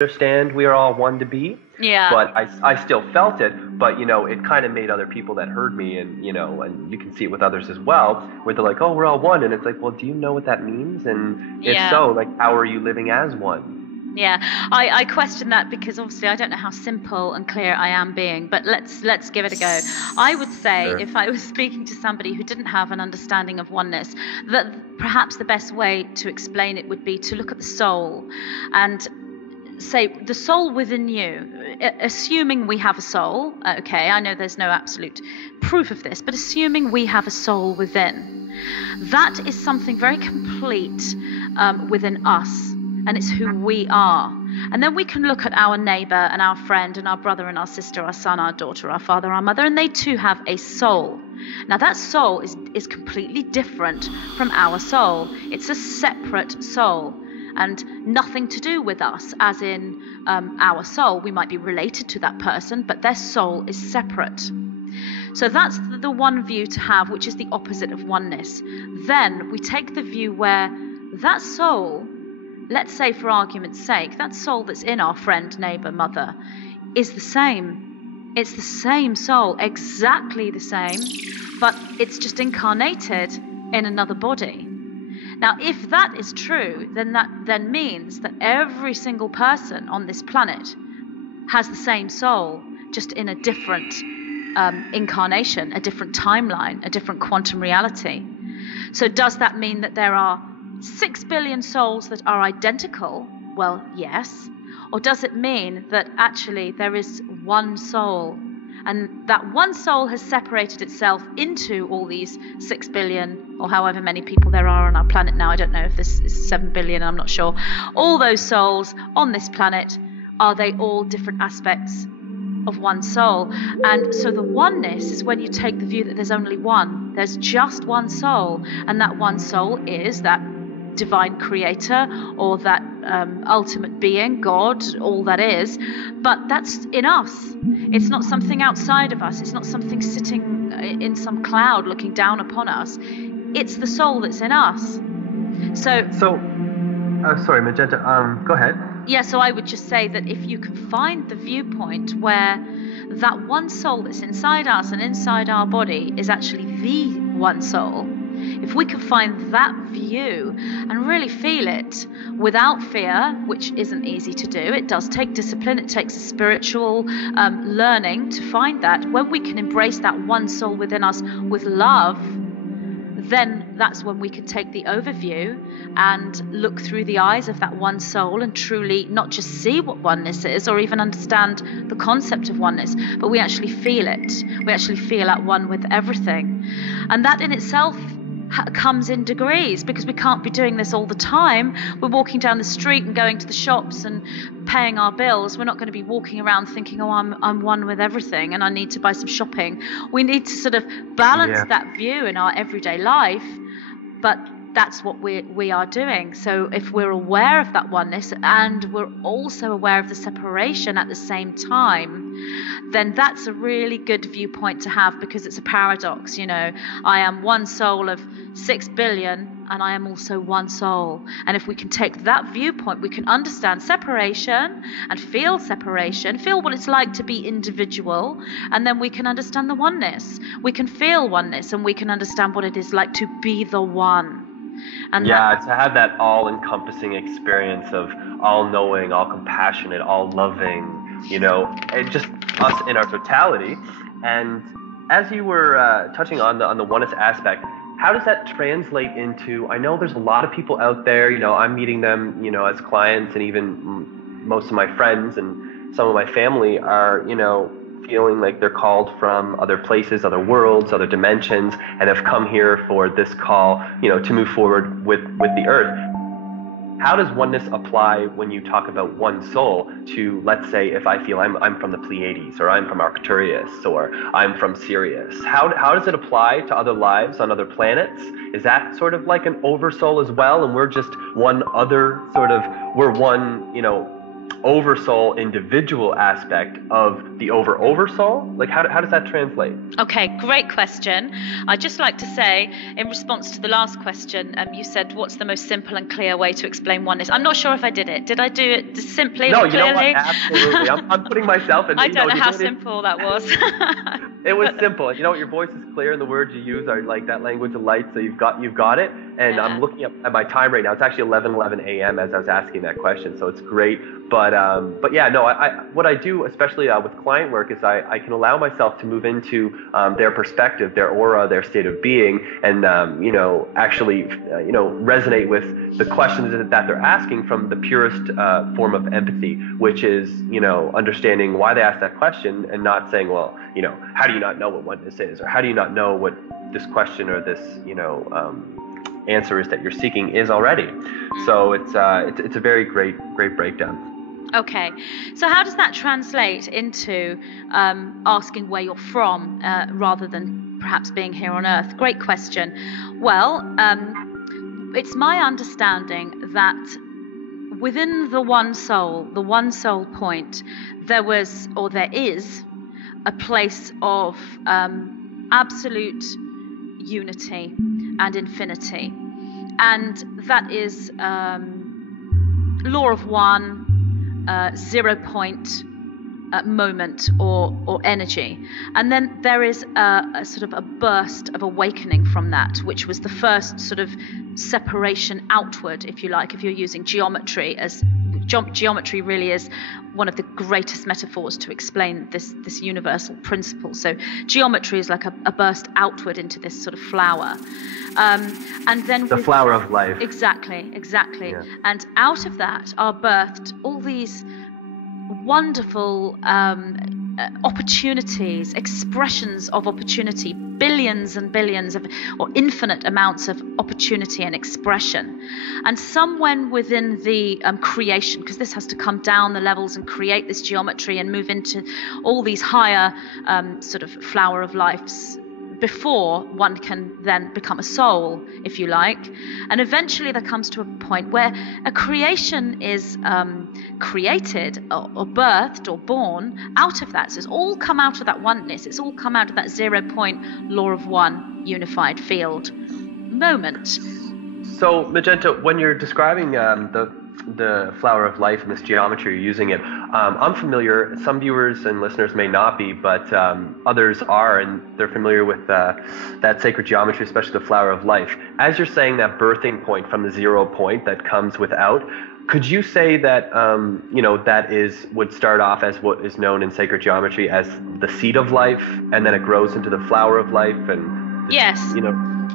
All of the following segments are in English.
understand we are all one to be. Yeah. But I still felt it, but it kind of made other people that heard me, and and you can see it with others as well, where they're like, oh, we're all one, and it's like, well, do you know what that means? And if Yeah. so, like, how are you living as one? Yeah, I question that, because obviously I don't know how simple and clear I am being, but let's give it a go. I would say, Sure. if I was speaking to somebody who didn't have an understanding of oneness, that perhaps the best way to explain it would be to look at the soul and say the soul within you, assuming we have a soul. Okay, I know there's no absolute proof of this, but assuming we have a soul within, that is something very complete within us, and it's who we are. And then we can look at our neighbor and our friend and our brother and our sister, our son, our daughter, our father, our mother, and they too have a soul. Now that soul is completely different from our soul. It's a separate soul and nothing to do with us, as in our soul. We might be related to that person, but their soul is separate. So that's the one view to have, which is the opposite of oneness. Then we take the view where that soul, let's say for argument's sake, that soul that's in our friend, neighbor, mother, is the same. It's the same soul, exactly the same, but it's just incarnated in another body. Now, if that is true, then that then means that every single person on this planet has the same soul, just in a different incarnation, a different timeline, a different quantum reality. So does that mean that there are 6 billion souls that are identical? Well, yes. Or does it mean that actually there is one soul, and that one soul has separated itself into all these 6 billion, or however many people there are on our planet now? I don't know if this is 7 billion, I'm not sure. All those souls on this planet, are they all different aspects of one soul? And so the oneness is when you take the view that there's only one. There's just one soul, and that one soul is that divine creator, or that ultimate being, God, all that is. But that's in us. It's not something outside of us. It's not something sitting in some cloud looking down upon us. It's the soul that's in us. So sorry, Magenta, go ahead. Yeah, so I would just say that if you can find the viewpoint where that one soul that's inside us and inside our body is actually the one soul, if we can find that view and really feel it without fear, which isn't easy to do, it does take discipline, it takes a spiritual learning to find that. When we can embrace that one soul within us with love, then that's when we can take the overview and look through the eyes of that one soul and truly not just see what oneness is or even understand the concept of oneness, but we actually feel it. We actually feel at one with everything. And that in itself comes in degrees, because we can't be doing this all the time. We're walking down the street and going to the shops and paying our bills. We're not going to be walking around thinking, oh, I'm one with everything and I need to buy some shopping. We need to sort of balance that view in our everyday life, but that's what we are doing. So if we're aware of that oneness and we're also aware of the separation at the same time, then that's a really good viewpoint to have, because it's a paradox. I am one soul of 6 billion and I am also one soul. And if we can take that viewpoint, we can understand separation and feel separation, feel what it's like to be individual, and then we can understand the oneness. We can feel oneness and we can understand what it is like to be the one. And to have that all-encompassing experience of all-knowing, all-compassionate, all-loving, and just us in our totality. And as you were touching on the oneness aspect, how does that translate into, I know there's a lot of people out there, I'm meeting them, as clients, and even most of my friends and some of my family are, feeling like they're called from other places, other worlds, other dimensions, and have come here for this call, to move forward with the earth. How does oneness apply when you talk about one soul to, let's say, if I feel I'm from the Pleiades, or I'm from Arcturus, or I'm from Sirius? How does it apply to other lives on other planets? Is that sort of like an oversoul as well, and we're just one other sort of, we're one, oversoul individual aspect of the oversoul? Like, how does that translate? Okay, great question. I'd just like to say, in response to the last question, you said, what's the most simple and clear way to explain oneness? I'm not sure if I did it. Did I do it simply no, and clearly? No, you know what? Absolutely. I'm putting myself in. I don't know how simple that was. It was simple. You know what? Your voice is clear, and the words you use are like that language of light. So you've got it. And yeah. I'm looking up at my time right now. It's actually 11:11 a.m. as I was asking that question. So it's great. But yeah, no. What I do, especially with client work, is I can allow myself to move into their perspective, their aura, their state of being, and actually resonate with the questions that they're asking from the purest form of empathy, which is understanding why they asked that question and not saying, well, how do you not know what oneness is, or how do you not know what this question or this answer is that you're seeking is already. So it's a very great breakdown. Okay, so how does that translate into asking where you're from rather than perhaps being here on Earth? Great question. Well, it's my understanding that within the one soul point, there is a place of absolute unity and infinity, and that is law of one, 0 point moment or energy. And then there is a sort of a burst of awakening from that, which was the first sort of separation outward, if you like, if you're using geometry. As geometry really is one of the greatest metaphors to explain this universal principle. So geometry is like a burst outward into this sort of flower. And then the flower of life. Exactly. Yeah. And out of that are birthed all these wonderful opportunities, expressions of opportunity, billions and billions of, or infinite amounts of opportunity and expression. And somewhere within the creation, because this has to come down the levels and create this geometry and move into all these higher sort of flower of lives before one can then become a soul, if you like. And eventually there comes to a point where a creation is created or birthed or born out of that. So it's all come out of that oneness. It's all come out of that 0 point law of one unified field moment. So Magenta, when you're describing the flower of life and this geometry, you're using it, I'm familiar. Some viewers and listeners may not be, but others are, and they're familiar with that sacred geometry, especially the flower of life. As you're saying that birthing point from the 0 point that comes without, could you say that that would start off as what is known in sacred geometry as the seed of life, and then it grows into the flower of life, and yes.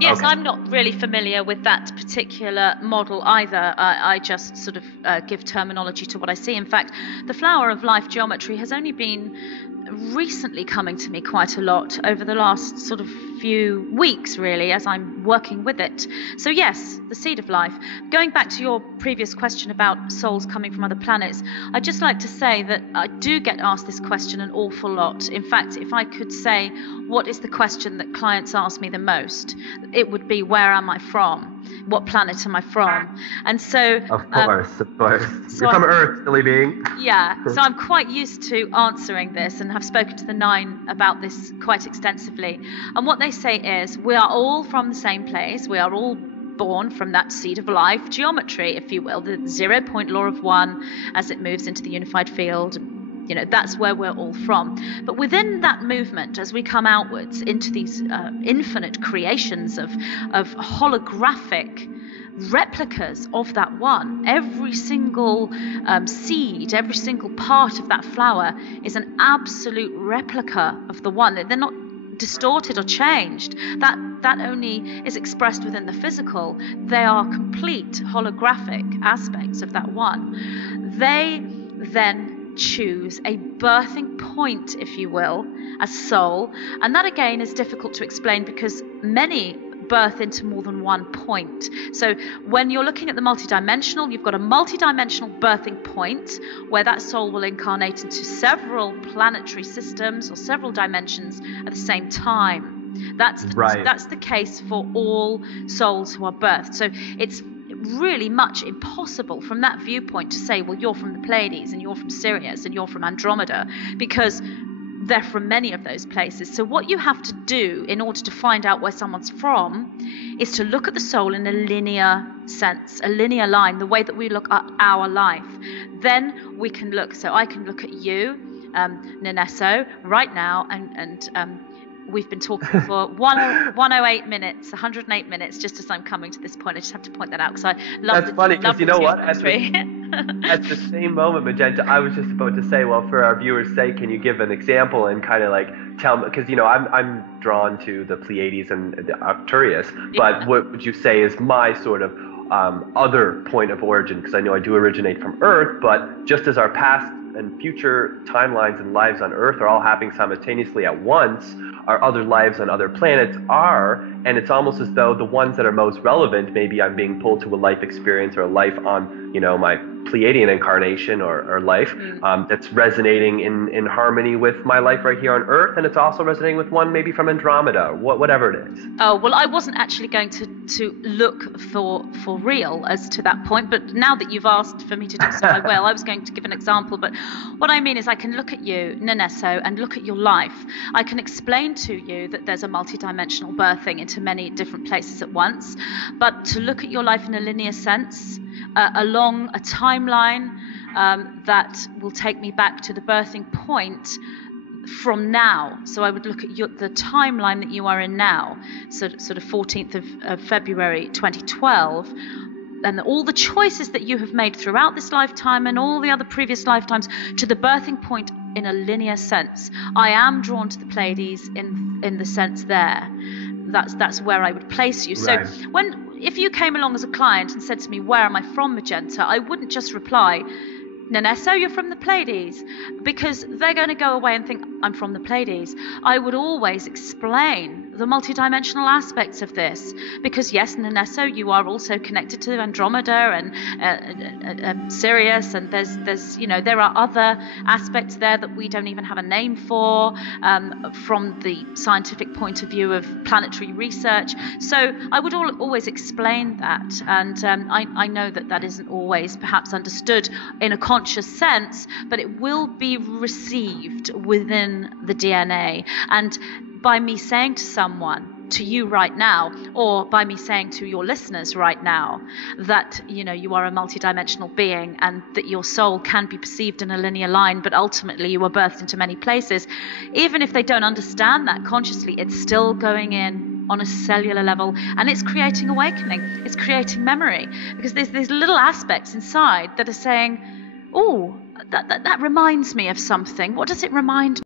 Yes, okay. I'm not really familiar with that particular model either. I just sort of give terminology to what I see. In fact, the flower of life geometry has only been recently coming to me quite a lot over the last sort of few weeks, really, as I'm working with it. So yes, the seed of life. Going back to your previous question about souls coming from other planets, I'd just like to say that I do get asked this question an awful lot. In fact, if I could say what is the question that clients ask me the most, it would be, where am I from? What planet am I from? And so of course. So you're from Earth, silly being. Yeah, so I'm quite used to answering this and have spoken to the 9 about this quite extensively. And what they say is, we are all from the same place. We are all born from that seed of life geometry, if you will, the 0 point law of one as it moves into the unified field. That's where we're all from. But within that movement, as we come outwards into these infinite creations of holographic replicas of that one, every single seed, every single part of that flower is an absolute replica of the one. They're not distorted or changed. That only is expressed within the physical. They are complete holographic aspects of that one. They then choose a birthing point, if you will, as soul. And that again is difficult to explain because many birth into more than one point. So when you're looking at the multidimensional, you've got a multidimensional birthing point where that soul will incarnate into several planetary systems or several dimensions at the same time. That's the case for all souls who are birthed. So it's really much impossible from that viewpoint to say, well, you're from the Pleiades and you're from Sirius and you're from Andromeda, because they're from many of those places. So what you have to do in order to find out where someone's from is to look at the soul in a linear sense, a linear line, the way that we look at our life. Then we can look, so I can look at you, Nenesso, right now, and we've been talking for 108 minutes, 108 minutes, just as I'm coming to this point. I just have to point that out because I love That's funny, because you know what? At at the same moment, Magenta, I was just about to say, well, for our viewers' sake, can you give an example and kind of like tell me, because, you know, I'm drawn to the Pleiades and the Arcturus, but what would you say is my sort of other point of origin? Because I know I do originate from Earth, but just as our past and future timelines and lives on Earth are all happening simultaneously at once, our other lives on other planets are, and it's almost as though the ones that are most relevant, maybe I'm being pulled to a life experience or a life on, you know, my Pleiadian incarnation or life, that's resonating in harmony with my life right here on Earth, and it's also resonating with one maybe from Andromeda, whatever it is. Oh, well, I wasn't actually going to look for real as to that point, but now that you've asked for me to do so, I will. I was going to give an example, but what I mean is I can look at you, Nenesso, and look at your life. I can explain to you that there's a multi-dimensional birthing into many different places at once, but to look at your life in a linear sense, along a timeline that will take me back to the birthing point from now. So I would look at the timeline that you are in now, so sort of 14th of February 2012, and all the choices that you have made throughout this lifetime and all the other previous lifetimes to the birthing point in a linear sense. I am drawn to the Pleiades in the sense there. That's where I would place you. Right. So if you came along as a client and said to me, where am I from, Magenta? I wouldn't just reply, Nenesso, you're from the Pleiades, because they're going to go away and think, I'm from the Pleiades. I would always explain the multidimensional aspects of this, because yes, Nenesso, you are also connected to Andromeda and Sirius, and there's you know, there are other aspects there that we don't even have a name for from the scientific point of view of planetary research. So I would always explain that, and I know that isn't always perhaps understood in a conscious sense, but it will be received within the DNA. And by me saying to someone, to you right now, or by me saying to your listeners right now, that, you know, you are a multidimensional being and that your soul can be perceived in a linear line, but ultimately you were birthed into many places, even if they don't understand that consciously, it's still going in on a cellular level, and it's creating awakening, it's creating memory, because there's these little aspects inside that are saying, oh, that reminds me of something. What does it remind me